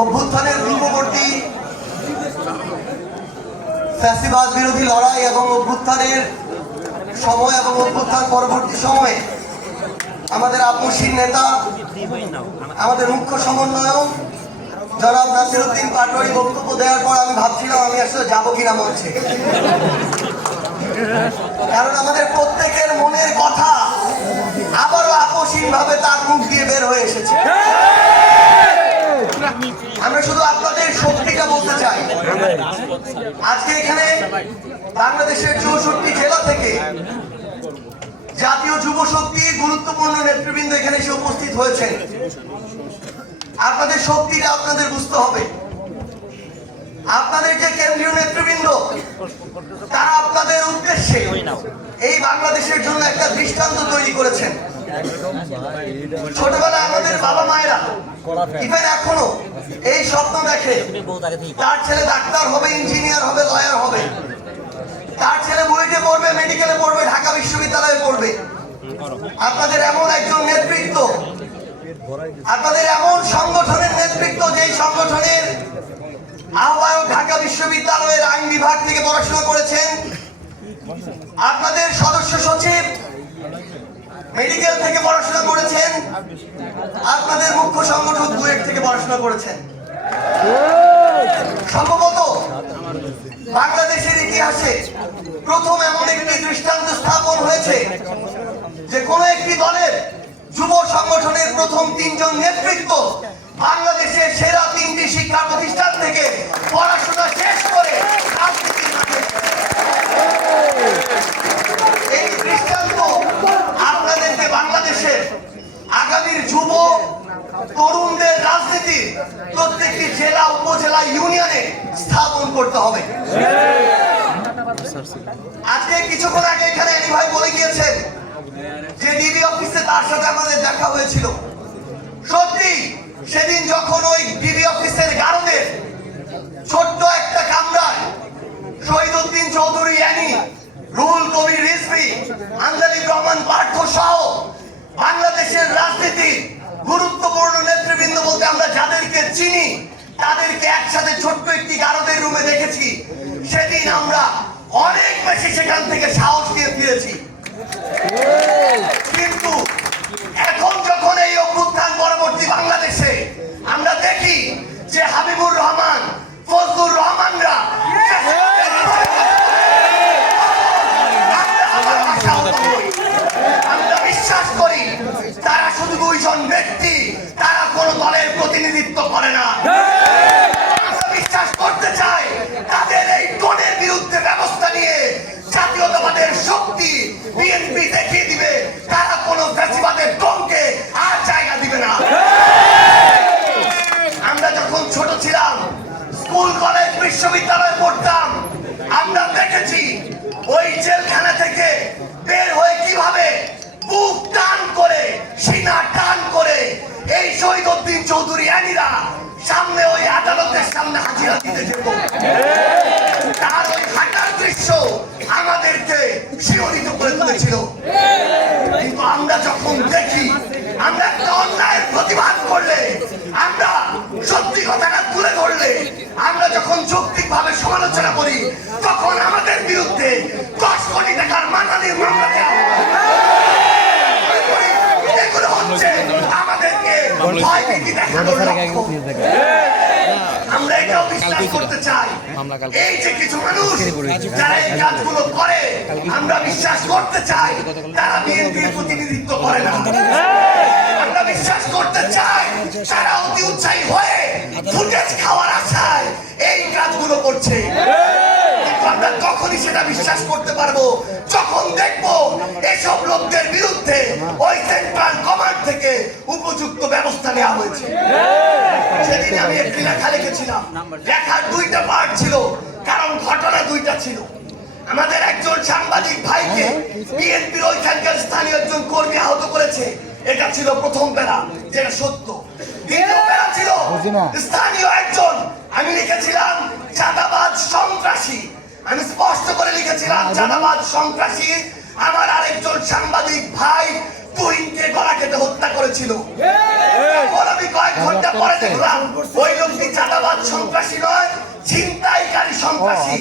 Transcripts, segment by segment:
অভ্যুত্থানের পূর্ববর্তী ফ্যাসিবাদ বিরোধী লড়াই এবং অভ্যুত্থানের সময় এবং অভ্যুত্থান পরবর্তী সময়ে আমাদের আপসীর নেতা, আমাদের মুখ্য সমন্বয়ক জনাব নাসিরউদ্দিন পাটোয়ারি বক্তব্য দেওয়ার পর আমি ভাবছিলাম আমি আসলে যাবো কিনা মঞ্চে, কারণ আমাদের প্রত্যেকের মনের কথা আবারও আপসীন ভাবে তার মুখ দিয়ে বের হয়ে এসেছে। আমরা শুধু আপনাদের শক্তিটা বলতে চাই। আজকে এখানে বাংলাদেশের 64 জেলা থেকে জাতীয় যুব শক্তির গুরুত্বপূর্ণ নেতৃবৃন্দ এখানে এসে উপস্থিত হয়েছেন। আপনাদের শক্তিটা আপনাদের বুঝতে হবে। আপনাদের যে কেন্দ্রীয় নেতৃবৃন্দ তারা আপনাদের উদ্দেশ্যে এই বাংলাদেশের জন্য একটা দৃষ্টান্ত তৈরি করেছেন। ছোটবেলায় আমাদের বাবা মায়েরা ইভেন এখনো এই স্বপ্ন দেখে তার ছেলে ডাক্তার হবে, ইঞ্জিনিয়ার হবে, লয়ার হবে, তার ছেলে বুয়েটে পড়বে, মেডিকেলে পড়বে, ঢাকা বিশ্ববিদ্যালয়ে পড়বে। আপনাদের এমন একজন নেতৃত্ব, আপনাদের এমন সংগঠনের নেতৃত্ব যেই সংগঠনের আহ্বায়ক ঢাকা বিশ্ববিদ্যালয়ের আইন বিভাগ থেকে পড়াশোনা করেছেন, আপনাদের সদস্য সচিব মেডিকেল থেকে পড়াশোনা করেছেন, আপনাদের মুখ্য সংগঠক বুয়েট থেকে পড়াশোনা করেছেন। সম্ভবত বাংলাদেশের ইতিহাসে প্রথম এমন একটি দৃষ্টান্ত স্থাপন হয়েছে যে কোন একটি দলের যুব সংগঠনের প্রথম 3 জন নেতৃত্ব বাংলাদেশের সেরা 3টি শিক্ষা প্রতিষ্ঠান থেকে পড়াশোনা শেষ করে রাজনীতির মাঠে। এই দৃষ্টান্ত আপনাদেরকে বাংলাদেশের আগামীর যুব তরুণদের রাজনীতি প্রত্যেকটি জেলা, উপজেলা, ইউনিয়নে স্থাপন করতে হবে। আজকে কিছুক্ষণ আগে এখানে এনি ভাই বলে গিয়েছেন যে ডিবি অফিসে তার সাথে আমাদের দেখা হয়েছিল। সত্যি সেদিন যখন ওই ডিবি অফিসের গারদের ছোট্ট একটা কামরায় শহীদউদ্দিন চৌধুরী অ্যানি, রুহুল কবির রিজভী, আঞ্জালিক রহমান পার্থ সহ বাংলাদেশের রাজনীতির গুরুত্বপূর্ণ নেতৃবৃন্দ বলতে আমরা যাদেরকে চিনি তাদেরকে একসাথে ছোট্ট একটি গারদের রুমে দেখেছি। সেদিন আমরা অনেক বেশি সেখান থেকে সাহস নিয়ে ফিরেছি। কিন্তু এখন যখন এই অভ্যুত্থান পরবর্তী বাংলাদেশে আমরা দেখি যে হাবিবুর রহমান, ফজলুর রহমানরা আমরা বিশ্বাস করি তারা শুধু 2 জন ব্যক্তি, তারা কোন দলের প্রতিনিধিত্ব করে না। আমরা বিশ্বাস করতে চাই তাদের এই টোনের বিরুদ্ধে ব্যবস্থা নিয়ে জাতীয়তাবাদের শক্তি বিএনপি দেখিয়ে দিবে তারা কোন ফ্যাসিবাদের টোনকে আর জায়গা দিবে না। আমরা যখন ছোট ছিলাম, স্কুল, কলেজ, বিশ্ববিদ্যালয়ে পড়তাম, আমরা দেখেছি ওই জেলখানা থেকে বের হয়ে কিভাবে বুক টান করে, সিনা টান করে এই শহীদউদ্দিন চৌধুরী অ্যানিরা সামনে ওই আদালতের সামনে হাজিরা দিতে যেত। তার ওই হাঁটার দৃশ্য আমাদেরকে শিহরিত করে তুলেছিল। কিন্তু আমরা যখন দেখি আমরা একটা অন্যায়ের প্রতিবাদ করলে, আমরা সত্যি কথাটা তুলে ধরলে, আমরা যখন যৌক্তিকভাবে সমালোচনা করি, তখন আমাদের বিরুদ্ধে 10 কোটি টাকার মানহানির মামলা দেওয়া হয়। এগুলো হচ্ছে আমাদেরকে ভয়ভীতি দেখানোর লক্ষ্য। আমরা এটাও বিশ্বাস করতে চাই এই যে কিছু মানুষ যারা এই কাজগুলো করে, আমরা বিশ্বাস করতে চাই তারা বিএনপির প্রতিনিধিত্ব করে না। আমরা বিশ্বাস করতে চাই তারা অতি উৎসাহী হয়ে ফুটেজ খাওয়ার আশায় এই কাজগুলো করছে। কিন্তু আমরা তখনই সেটা বিশ্বাস করতে পারবো যখন দেখবো এসব লোকদের বিরুদ্ধে ওই সেন্ট্রাল কমান্ড থেকে উপযুক্ত ব্যবস্থা নেওয়া হয়েছে। সেদিন আমি একটি লেখা লিখেছিলাম, লেখার 2টা পার্ট ছিল, কারণ ঘটনা 2টা ছিল। আমাদের একজন সাংবাদিক ভাইকে বিএনপির ওইখানকার স্থানীয় একজন কর্মী আহত করেছে, এটা ছিল প্রথম প্যারা, যেটা সত্য। দ্বিতীয় প্যারা ছিল স্থানীয় একজন, আমি লিখেছিলাম চাঁদাবাজ সন্ত্রাসী, আমি স্পষ্ট করে লিখেছিলাম চাঁদাবাজ সন্ত্রাসী আমার আরেকজন সাংবাদিক ভাই তুহিনকে গলা কেটে হত্যা করেছিল। আমি কয়েক ঘন্টা পরে দেখলাম ওই লোকটি চাঁদাবাজ সন্ত্রাসী নয়, ছিনতাইকারী সন্ত্রাসী।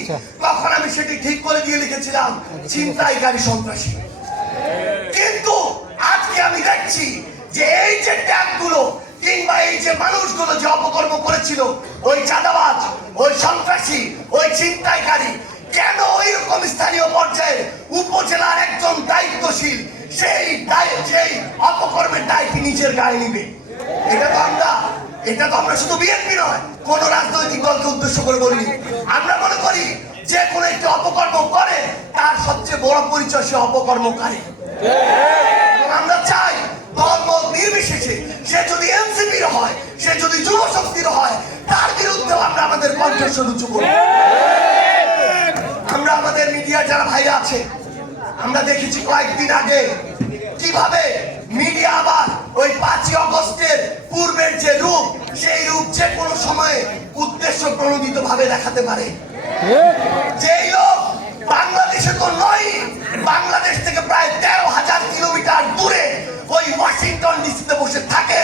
তখন আমি সেটি ঠিক করে দিয়ে লিখেছিলাম ছিনতাইকারী সন্ত্রাসী। কিন্তু আজকে আমি দেখছি যে এই যে ট্যাগগুলো কিংবা এই যে মানুষগুলো যে অপকর্ম করেছিল, ওই চাঁদাবাজ, ওই সন্ত্রাসী, ওই ছিনতাইকারী, কেন ওই রকম স্থানীয় পর্যায়ে উপজেলার একজন দায়িত্বশীল সেই অপকর্মের দায়িত্ব নিজের গায়ে নিবে? এটা তো আমরা শুধু বিএনপি নয়, কোন রাজনৈতিক দলকে উদ্দেশ্য করে বলিনি। আমরা মনে করি যে কোনো একটি অপকর্ম করে তার সবচেয়ে বড় পরিচয় সে অপকর্মকারী। আমরা চাই ধর্ম নির্বিশেষে সে যদি এনসিপির হয়, সে যদি যুব শক্তির হয়, তার বিরুদ্ধে আমরা আমাদের কণ্ঠস্বর উঁচু করি। আমরা আমাদের মিডিয়া যারা ভাইরা আছে, আমরা দেখেছি কয়েকদিন আগে কিভাবে মিডিয়া আবার ওই 5ই আগস্টের পূর্বের যে রূপ, সেই রূপ যে কোনো সময়ে উদ্দেশ্য প্রণোদিত ভাবে দেখাতে পারে। যেই লোক বাংলাদেশে তো নয়, বাংলাদেশ থেকে প্রায় 13,000 কিলোমিটার দূরে ওই ওয়াশিংটন ডিসিতে বসে থাকে,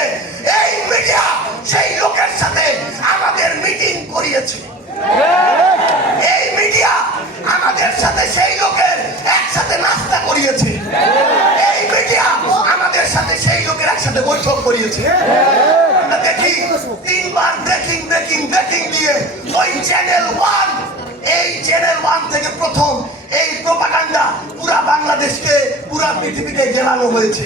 এই মিডিয়া সেই লোকের সাথে আমাদের মিটিং করিয়েছে। এই মিডিয়া আমাদের সাথে সেই লোকের একসাথে নাস্তা করিয়েছে। এই মিডিয়া আমাদের সাথে সেই লোকের একসাথে বৈঠক করিয়েছে। আমরা দেখি 3বার ব্রেকিং দিয়ে ওই চ্যানেল 1, এই চ্যানেল 1 থেকে প্রথম এই প্রোপাগান্ডা পুরা বাংলাদেশকে, পুরা পৃথিবীকে জানানো হয়েছে।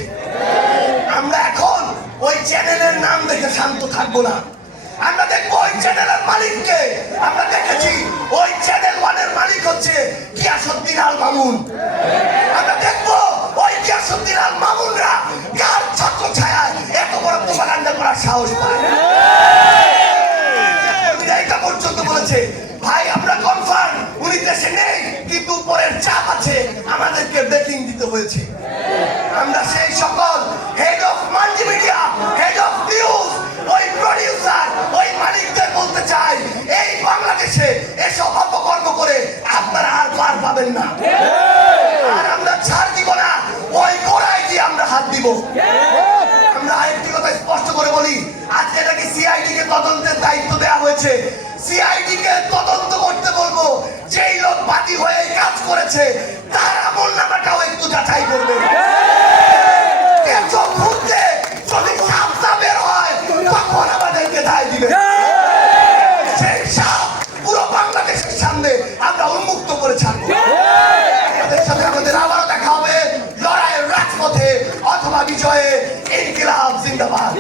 আমরা এখন ওই চ্যানেলের নাম দেখে শান্ত থাকবো না। আমরা দেখবো ওই চ্যানেলের মালিককে। আমরা দেখেছি ওই চ্যানেল 1-এর মালিক হচ্ছে গিয়াসউদ্দিন আল মামুন। আমরা দেখবো ওই গিয়াসউদ্দিন আল মামুনরা কার ছত্র ছায়ায় এত বড় প্রোপাগান্ডা করার সাহস পায়। এটা পর্যন্ত বলেছে, ভাই আমরা কনফার্ম উনি দেশে নেই, কিন্তু উপরের চাপ আছে, আমাদেরকে ব্রেকিং দিতে হয়েছে। আমরা সেই সকল head of multimedia, head of news, ওই প্রডিউসার, ওই মালিকদের বলতে চাই, এই বাংলাদেশে এসব অপকর্ম করে আপনারা আর পার পাবেন না। আর আমরা ছাড় দিব না, ওই গোড়ায় দিয়ে আমরা হাত দিব। আমরা আরেকটি কথা স্পষ্ট করে বলি, আজকে নাকি সিআইডি কে তদন্তের দায়িত্ব দেওয়া হয়েছে। সিআইডি কে তদন্ত করতে বলবো, যেই লোক বাদী হয়ে কাজ করেছে তার আমল নামাটাও একটু যাচাই করবে। যদি সাপটা বের হয় তখন আমাদেরকে দায় দিবে। সেই সাপ পুরো বাংলাদেশের সামনে আমরা উন্মুক্ত করে ছাড়বো। আমাদের সাথে আমাদের আবারও দেখা হবে লড়াইয়ের রাজপথে অথবা বিজয়ে। ইনকিলাব জিন্দাবাদ।